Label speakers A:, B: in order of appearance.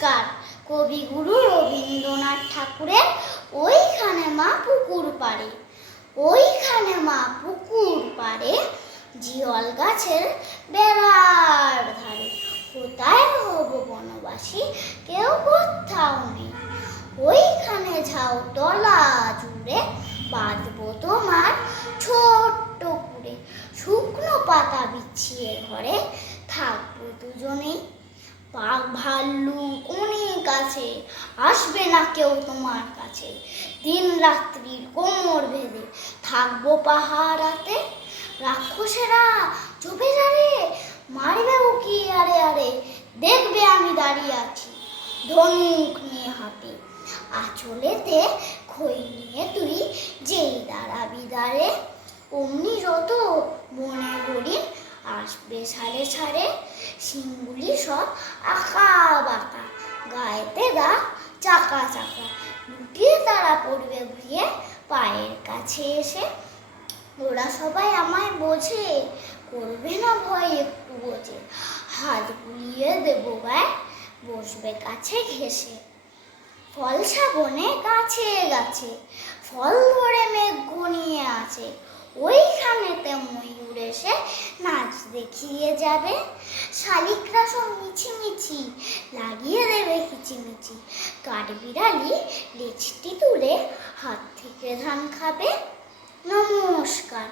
A: নমস্কার। কবিগুরু রবীন্দ্রনাথ ঠাকুরের ওইখানে মা পুকুর পাড়ে, ওইখানে মা পুকুর পাড়ে, জিওল গাছের বেড়ার ধারে। কোথায় হব বনবাসী, কেউ কোথাও নেই। ওইখানে ঝাউ তলা জুড়ে বাঁধবো তোমার ছোট্ট কুড়ে শুকনো পাতা বিছিয়ে ঘরে থাকব দুজনেই। বাঘ ভাল্লুক অনেক আছে, আসবে না কেউ তোমার কাছে। দিন রাত্রির কোমর ভেদে থাকব পাহাড়াতে রাক্ষসেরা, চুপে যাবে মারবে কি আরে আরে, দেখবে আমি দাঁড়িয়ে আছি ধনুক নিয়ে হাতে আঁচলেতে খই নিয়ে তুই যেই দাঁড়াবি দাঁড়ে, অমনি যত মনে করি আসবে সারে সারে শিংগুলি সব আঁকা বাঁকা, গায়েতে দা চাকা চাকা, লুটিয়ে তারা পড়বে ঘুরিয়ে পায়ের কাছে এসে। ওরা সবাই আমায় বোঝে, করবে না ভয় একটু বোঝে। হাত বুলিয়ে দেবো গায়ে, বসবে কাছে ঘেসে ফল সাবনে গাছে গাছে, ফল ধরে মেঘ ঘনিয়ে আছে। ওইখানেতে দেখিয়ে যাবে। শালিকরা সব মিছিমিছি, লাগিয়ে দেবে কিচিমিচি কাঠবিড়ালি লেচটি তুলে হাত থেকে ধান খাবে। নমস্কার।